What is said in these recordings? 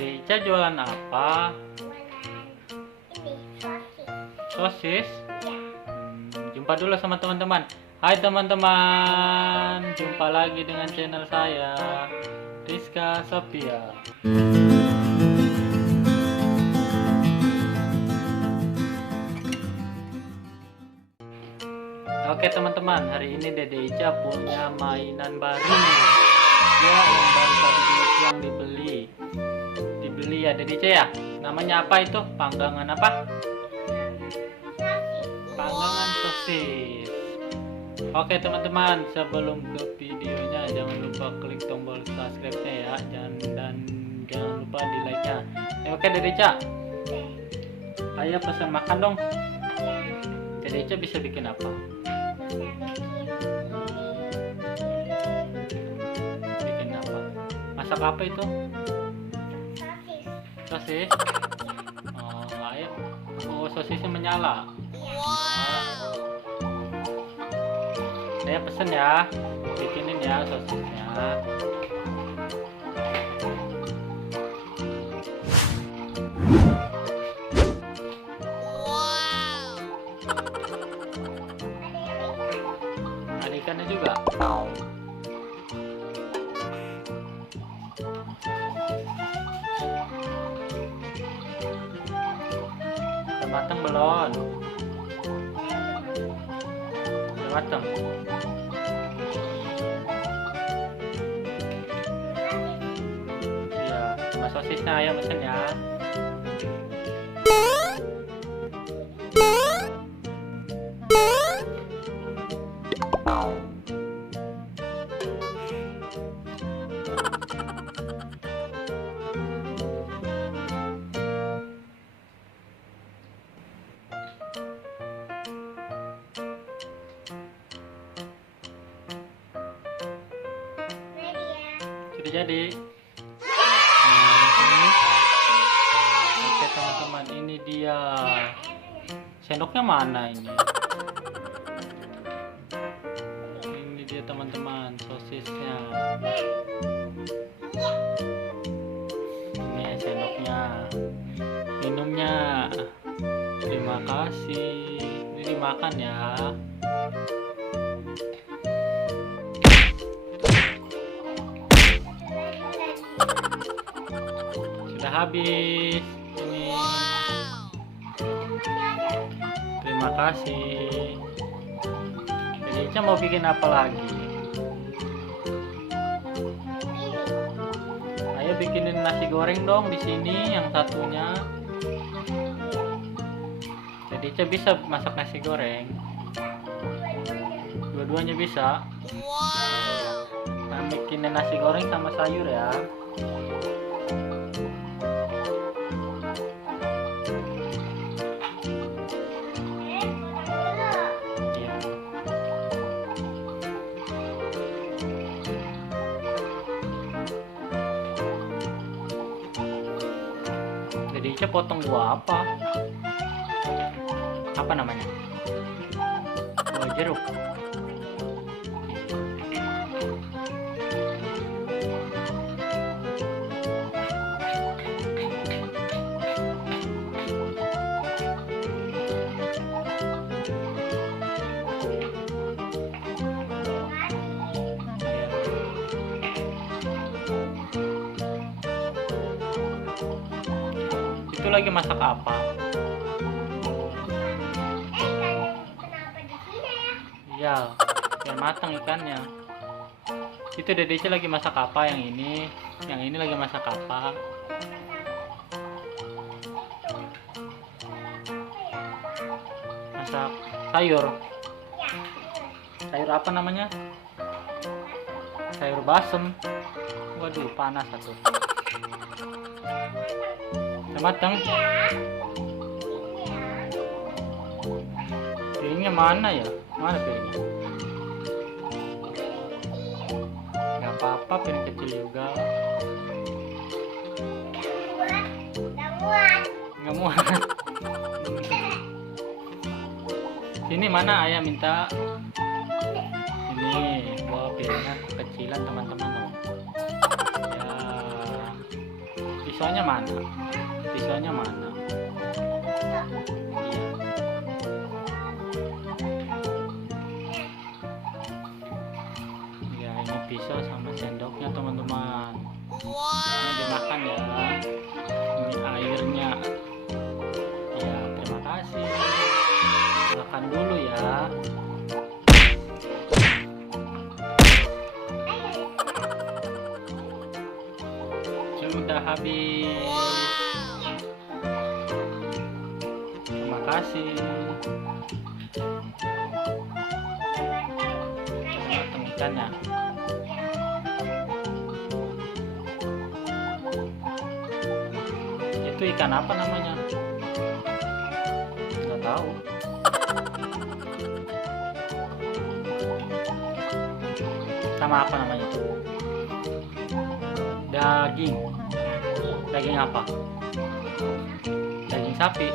Dede Ica jualan apa? Ini Sosis. ya. Jumpa dulu sama teman-teman. Hai teman-teman, jumpa lagi dengan channel saya, Rizka Sophia. Oke teman-teman, hari ini Dede Ica punya mainan baru. Ya, yang baru tadi siang dibeli ya Dede Ica ya. Namanya apa itu? Panggangan apa? Panggangan sosis. Oke teman-teman, sebelum ke videonya jangan lupa klik tombol subscribe-nya ya, dan jangan lupa di like-nya. Oke Dede Ica, ayo pesan makan dong. Dede Ica bisa bikin apa? Bikin apa? Masak apa itu? Sosis. Oh, ayo. Oh, sosisnya menyala. Saya pesen ya, bikinin ya sosisnya. Ada ikannya juga. Udah matang belum? Udah matang. Iya, sama sosisnya ayo pesen ya. Sudah jadi. Ini. Oke teman-teman, ini dia. Sendoknya mana ini? Ini dia teman-teman, sosisnya. Ini sendoknya. Minumnya. Terima kasih. Ini dimakan ya. Sudah habis ini. Terima kasih. Jadi Ica mau bikin apa lagi? Ayo bikinin nasi goreng dong di sini yang satunya. Jadi Ica bisa masak nasi goreng. Dua-duanya bisa. Nah, bikinin nasi goreng sama sayur ya. Jadi Ica potong buah apa? Apa namanya? Buah jeruk. Itu lagi masak apa? Kenapa di sini ya? Iya, biar matang ikannya. Itu Dede Ica lagi masak apa yang ini? Yang ini lagi masak apa? Masak sayur. Sayur apa namanya? Sayur basem. Waduh, panas satu. Udah matang. Piringnya mana ya? Mana piringnya? Gak apa-apa, piring kecil juga. Nggak muat. Sini mana ayah minta? Ini, wah piringnya kecilan teman-teman. Ya, Pisaunya mana? Pisaunya mana? Iya. Ya, ini pisau sama sendoknya teman-teman. Ini dimakan ya. Ini airnya. Ya, terima kasih. Makan dulu ya. Sudah habis. Terima kasih. Matang ikannya. Itu ikan apa namanya? Nggak tahu. Sama apa namanya itu? Daging. Daging apa? Daging sapi.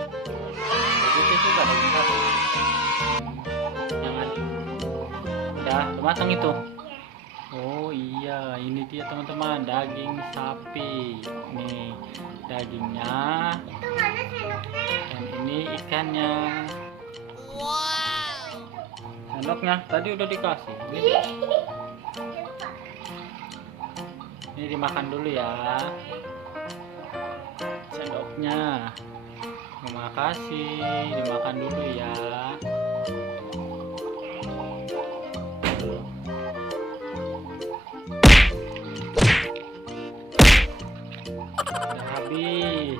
Itu juga daging sapi. Yang ada. Udah matang itu. Oh iya, ini dia teman-teman, daging sapi. Nih, dagingnya. Itu mana sendoknya? Dan ini ikannya. Sendoknya tadi udah dikasih. Ini dimakan dulu ya. Sendoknya. Terima kasih, dimakan dulu ya. Udah habis.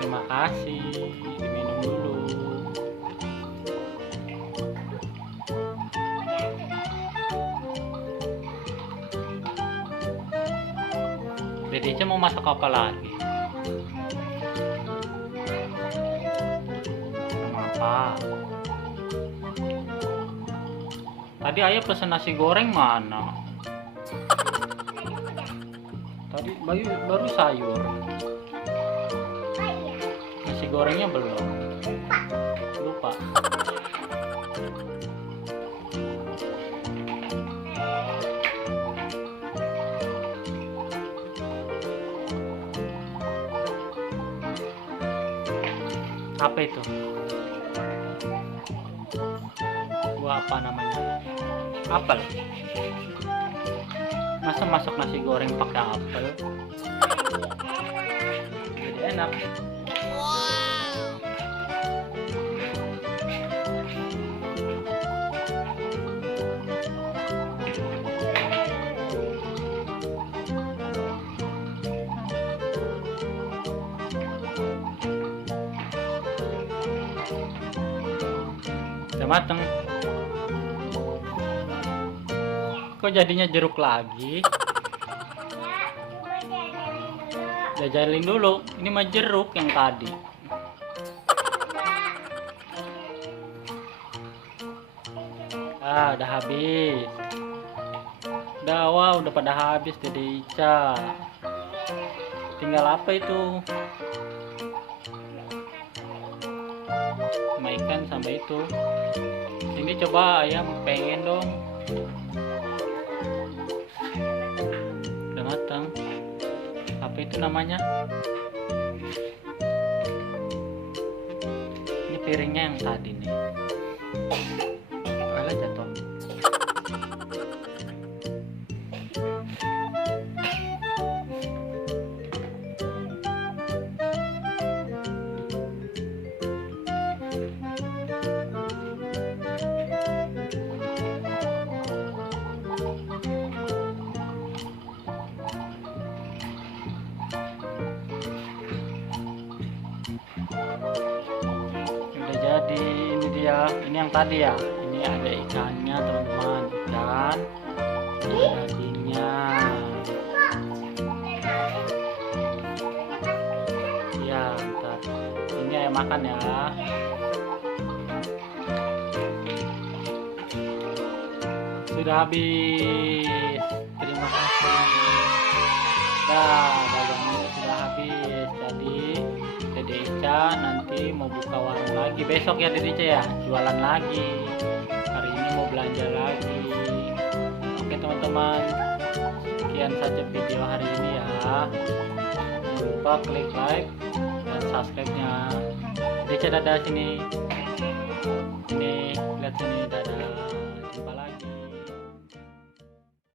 Terima kasih, diminum dulu. Jadi Ica mau masak apa lagi? Sama apa? Tadi ayah pesen nasi goreng mana? Tadi baru sayur. Oh iya. Nasi gorengnya belum. Lupa. Apa itu? Buah apa namanya? Apel. Masa masak nasi goreng pakai apel? Jadi enak. Udah mateng. Kok jadinya jeruk lagi? Ya, gue jajalin dulu. Jajalin dulu. Ini mah jeruk yang tadi. Udah habis. Udah, wow, udah pada habis Dede Ica. Tinggal apa itu? Sama ikan sama itu. Ini coba ayam pengen dong. Udah matang. Apa itu namanya? Ini piringnya yang tadi nih. Alah jatuh. Udah jadi, ini dia. Ini yang tadi ya. Ini ada ikannya teman-teman. Ikan. Ini dagingnya. Iya, ntar. Ini ayam makan ya. Sudah habis. Terima kasih. Dagangnya sudah habis. Jadi Dede Ica nanti mau buka warung lagi. Besok ya Dede Ica ya, jualan lagi. Hari ini mau belanja lagi. Oke teman-teman. sekian saja video hari ini ya. Jangan lupa klik like dan subscribe nya. Jadi dadah sini.